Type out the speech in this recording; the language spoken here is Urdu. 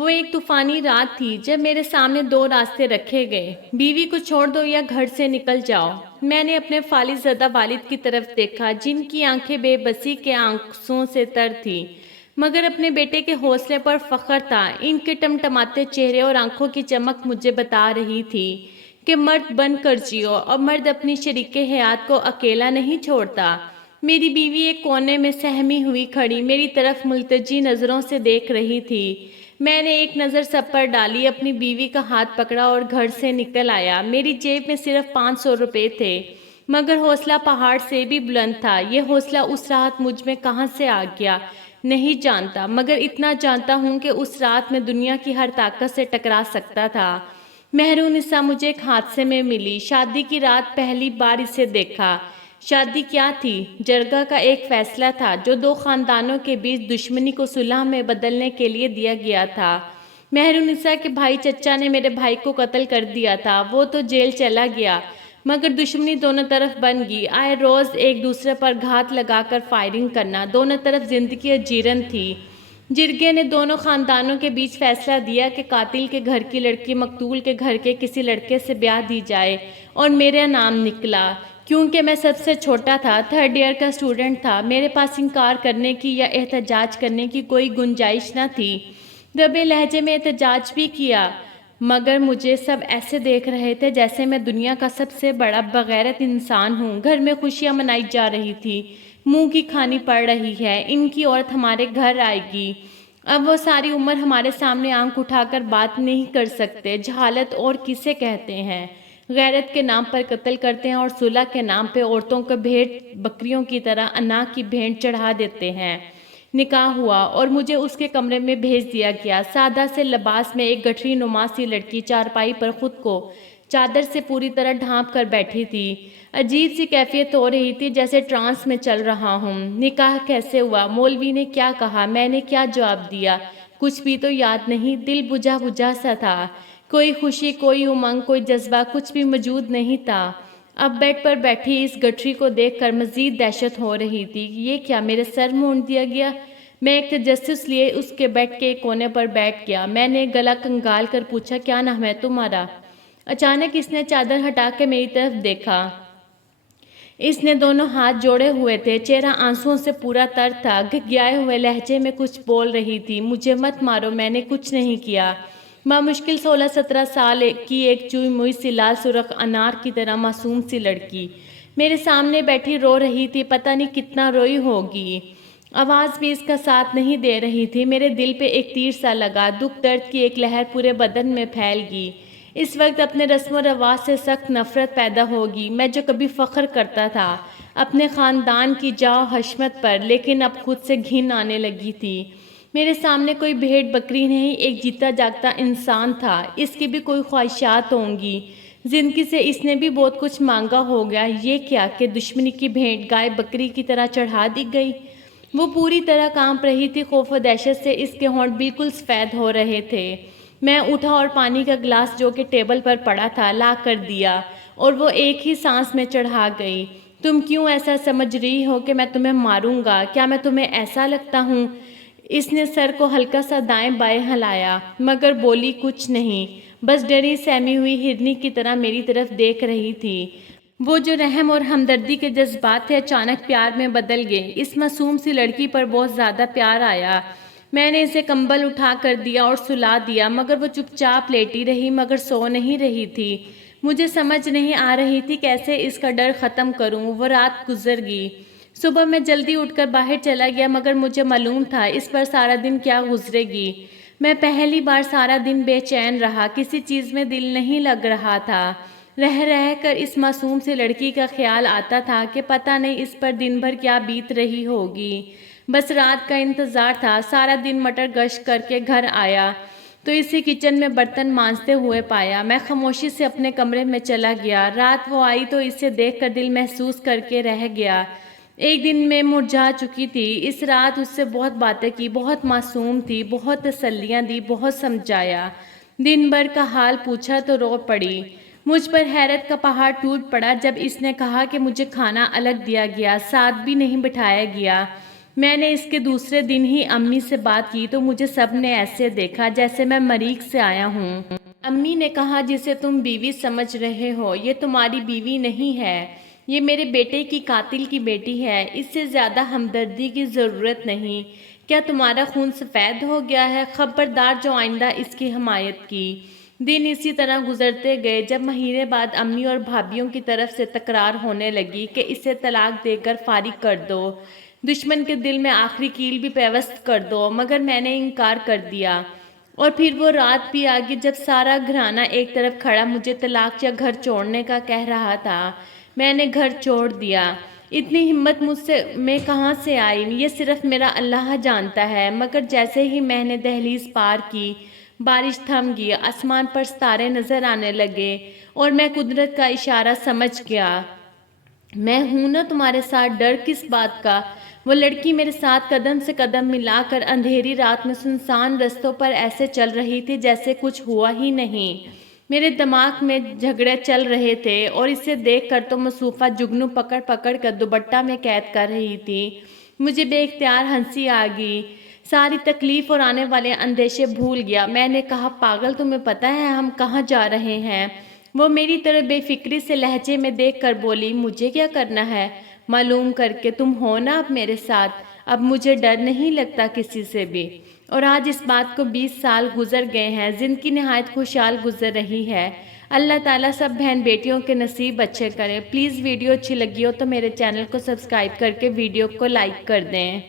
وہ ایک طوفانی رات تھی جب میرے سامنے دو راستے رکھے گئے، بیوی کو چھوڑ دو یا گھر سے نکل جاؤ۔ میں نے اپنے فالج زدہ والد کی طرف دیکھا جن کی آنکھیں بے بسی کے آنسوؤں سے تر تھیں، مگر اپنے بیٹے کے حوصلے پر فخر تھا۔ ان کے ٹمٹماتے چہرے اور آنکھوں کی چمک مجھے بتا رہی تھی کہ مرد بن کر جیو، اور مرد اپنی شریک حیات کو اکیلا نہیں چھوڑتا۔ میری بیوی ایک کونے میں سہمی ہوئی کھڑی میری طرف ملتجی نظروں سے دیکھ رہی تھی۔ میں نے ایک نظر سب پر ڈالی، اپنی بیوی کا ہاتھ پکڑا اور گھر سے نکل آیا۔ میری جیب میں صرف 500 روپے تھے، مگر حوصلہ پہاڑ سے بھی بلند تھا۔ یہ حوصلہ اس رات مجھ میں کہاں سے آ گیا نہیں جانتا، مگر اتنا جانتا ہوں کہ اس رات میں دنیا کی ہر طاقت سے ٹکرا سکتا تھا۔ مہرونسا مجھے ایک حادثے میں ملی۔ شادی کی رات پہلی بار اسے دیکھا۔ شادی کیا تھی؟ جرگہ کا ایک فیصلہ تھا جو دو خاندانوں کے بیچ دشمنی کو صلح میں بدلنے کے لیے دیا گیا تھا۔ مہرونسا کے بھائی چچا نے میرے بھائی کو قتل کر دیا تھا۔ وہ تو جیل چلا گیا، مگر دشمنی دونوں طرف بن گئی۔ آئے روز ایک دوسرے پر گھات لگا کر فائرنگ کرنا، دونوں طرف زندگی اجیرن تھی۔ جرگے نے دونوں خاندانوں کے بیچ فیصلہ دیا کہ قاتل کے گھر کی لڑکی مقتول کے گھر کے کسی لڑکے سے بیاہ دی جائے، اور میرا نام نکلا۔ کیونکہ میں سب سے چھوٹا تھا، 3rd ایئر کا اسٹوڈنٹ تھا، میرے پاس انکار کرنے کی یا احتجاج کرنے کی کوئی گنجائش نہ تھی۔ دبے لہجے میں احتجاج بھی کیا، مگر مجھے سب ایسے دیکھ رہے تھے جیسے میں دنیا کا سب سے بڑا بغیرت انسان ہوں۔ گھر میں خوشیاں منائی جا رہی تھی، منہ کی کھانی پڑ رہی ہے، ان کی عورت ہمارے گھر آئے گی۔ اب وہ ساری عمر ہمارے سامنے آنکھ اٹھا کر بات نہیں کر سکتے۔ جہالت اور کسے کہتے ہیں؟ غیرت کے نام پر قتل کرتے ہیں اور صلح کے نام پہ عورتوں کو بھیڑ بکریوں کی طرح انا کی بھینٹ چڑھا دیتے ہیں۔ نکاح ہوا اور مجھے اس کے کمرے میں بھیج دیا گیا۔ سادہ سے لباس میں ایک گٹھری نما سی لڑکی چارپائی پر خود کو چادر سے پوری طرح ڈھانپ کر بیٹھی تھی۔ عجیب سی کیفیت ہو رہی تھی، جیسے ٹرانس میں چل رہا ہوں۔ نکاح کیسے ہوا؟ مولوی نے کیا کہا؟ میں نے کیا جواب دیا؟ کچھ بھی تو یاد نہیں۔ دل بجھا بجھا سا تھا، کوئی خوشی، کوئی امنگ، کوئی جذبہ کچھ بھی موجود نہیں تھا۔ اب بیڈ پر بیٹھی اس گٹھری کو دیکھ کر مزید دہشت ہو رہی تھی۔ یہ کیا میرے سر مونڈ دیا گیا؟ میں ایک تجسس لیے اس کے بیڈ کے ایک کونے پر بیٹھ گیا۔ میں نے گلا کنگال کر پوچھا، کیا نام ہے تمہارا؟ اچانک اس نے چادر ہٹا کے میری طرف دیکھا۔ اس نے دونوں ہاتھ جوڑے ہوئے تھے، چہرہ آنسوؤں سے پورا تر تھا، گھگھیائے ہوئے لہجے میں کچھ بول رہی تھی۔ مجھے مت مارو، میں نے کچھ نہیں کیا۔ بامشکل 16-17 سال کی ایک چوئی موئی سی لال سرخ انار کی طرح معصوم سی لڑکی میرے سامنے بیٹھی رو رہی تھی۔ پتہ نہیں کتنا روئی ہوگی، آواز بھی اس کا ساتھ نہیں دے رہی تھی۔ میرے دل پہ ایک تیر سا لگا، دکھ درد کی ایک لہر پورے بدن میں پھیل گئی۔ اس وقت اپنے رسم و رواج سے سخت نفرت پیدا ہوگی۔ میں جو کبھی فخر کرتا تھا اپنے خاندان کی جاؤ حشمت پر، لیکن اب خود سے گھن آنے لگی تھی۔ میرے سامنے کوئی بھیڑ بکری نہیں، ایک جیتا جاگتا انسان تھا۔ اس کی بھی کوئی خواہشات ہوں گی، زندگی سے اس نے بھی بہت کچھ مانگا ہوگا۔ یہ کیا کہ دشمنی کی بھیڑ گائے بکری کی طرح چڑھا دی گئی؟ وہ پوری طرح کانپ رہی تھی، خوف و دہشت سے اس کے ہونٹ بالکل سفید ہو رہے تھے۔ میں اٹھا اور پانی کا گلاس جو کہ ٹیبل پر پڑا تھا لا کر دیا، اور وہ ایک ہی سانس میں چڑھا گئی۔ تم کیوں ایسا سمجھ رہی ہو کہ میں تمہیں ماروں گا؟ کیا میں تمہیں ایسا لگتا ہوں؟ اس نے سر کو ہلکا سا دائیں بائیں ہلایا، مگر بولی کچھ نہیں، بس ڈری سہمی ہوئی ہرنی کی طرح میری طرف دیکھ رہی تھی۔ وہ جو رحم اور ہمدردی کے جذبات تھے اچانک پیار میں بدل گئے۔ اس معصوم سی لڑکی پر بہت زیادہ پیار آیا۔ میں نے اسے کمبل اٹھا کر دیا اور سلا دیا، مگر وہ چپ چاپ لیٹی رہی، مگر سو نہیں رہی تھی۔ مجھے سمجھ نہیں آ رہی تھی کیسے اس کا ڈر ختم کروں۔ وہ رات گزر گئی۔ صبح میں جلدی اٹھ کر باہر چلا گیا، مگر مجھے معلوم تھا اس پر سارا دن کیا گزرے گی۔ میں پہلی بار سارا دن بے چین رہا، کسی چیز میں دل نہیں لگ رہا تھا۔ رہ کر اس معصوم سی لڑکی کا خیال آتا تھا کہ پتہ نہیں اس پر دن بھر کیا بیت رہی ہوگی۔ بس رات کا انتظار تھا۔ سارا دن مٹر گشت کر کے گھر آیا تو اسے کچن میں برتن مانجتے ہوئے پایا۔ میں خاموشی سے اپنے کمرے میں چلا گیا۔ رات وہ آئی تو اسے دیکھ کر دل محسوس کر کے رہ گیا۔ ایک دن میں مرجھا چکی تھی۔ اس رات اس سے بہت باتیں کی، بہت معصوم تھی، بہت تسلیاں دی، بہت سمجھایا۔ دن بھر کا حال پوچھا تو رو پڑی۔ مجھ پر حیرت کا پہاڑ ٹوٹ پڑا جب اس نے کہا کہ مجھے کھانا الگ دیا گیا، ساتھ بھی نہیں بٹھایا گیا۔ میں نے اس کے دوسرے دن ہی امی سے بات کی تو مجھے سب نے ایسے دیکھا جیسے میں مریخ سے آیا ہوں۔ امی نے کہا جسے تم بیوی سمجھ رہے ہو یہ تمہاری بیوی نہیں ہے، یہ میرے بیٹے کی قاتل کی بیٹی ہے، اس سے زیادہ ہمدردی کی ضرورت نہیں۔ کیا تمہارا خون سفید ہو گیا ہے؟ خبردار جو آئندہ اس کی حمایت کی۔ دن اسی طرح گزرتے گئے جب مہینے بعد امی اور بھابھیوں کی طرف سے تکرار ہونے لگی کہ اسے طلاق دے کر فارغ کر دو، دشمن کے دل میں آخری کیل بھی پیوست کر دو، مگر میں نے انکار کر دیا۔ اور پھر وہ رات بھی آگئی جب سارا گھرانہ ایک طرف کھڑا مجھے طلاق یا گھر چھوڑنے کا کہہ رہا تھا۔ میں نے گھر چھوڑ دیا۔ اتنی ہمت میں کہاں سے آئی یہ صرف میرا اللہ جانتا ہے، مگر جیسے ہی میں نے دہلیز پار کی بارش تھم گئی، آسمان پر ستارے نظر آنے لگے اور میں قدرت کا اشارہ سمجھ گیا۔ میں ہوں نا تمہارے ساتھ، ڈر کس بات کا؟ وہ لڑکی میرے ساتھ قدم سے قدم ملا کر اندھیری رات میں سنسان رستوں پر ایسے چل رہی تھی جیسے کچھ ہوا ہی نہیں۔ میرے دماغ میں جھگڑے چل رہے تھے اور اسے دیکھ کر تو مصوفہ جگنو پکڑ پکڑ کر دوپٹہ میں قید کر رہی تھی۔ مجھے بے اختیار ہنسی آ گئی، ساری تکلیف اور آنے والے اندیشے بھول گیا۔ میں نے کہا پاگل تمہیں پتہ ہے ہم کہاں جا رہے ہیں؟ وہ میری طرف بے فکری سے لہجے میں دیکھ کر بولی مجھے کیا کرنا ہے؟ معلوم کر کے تم ہو نا اب میرے ساتھ، اب مجھے ڈر نہیں لگتا کسی سے بھی۔ اور آج اس بات کو 20 سال گزر گئے ہیں، زندگی نہایت خوشحال گزر رہی ہے۔ اللہ تعالیٰ سب بہن بیٹیوں کے نصیب اچھے کرے۔ پلیز ویڈیو اچھی لگی ہو تو میرے چینل کو سبسکرائب کر کے ویڈیو کو لائک کر دیں۔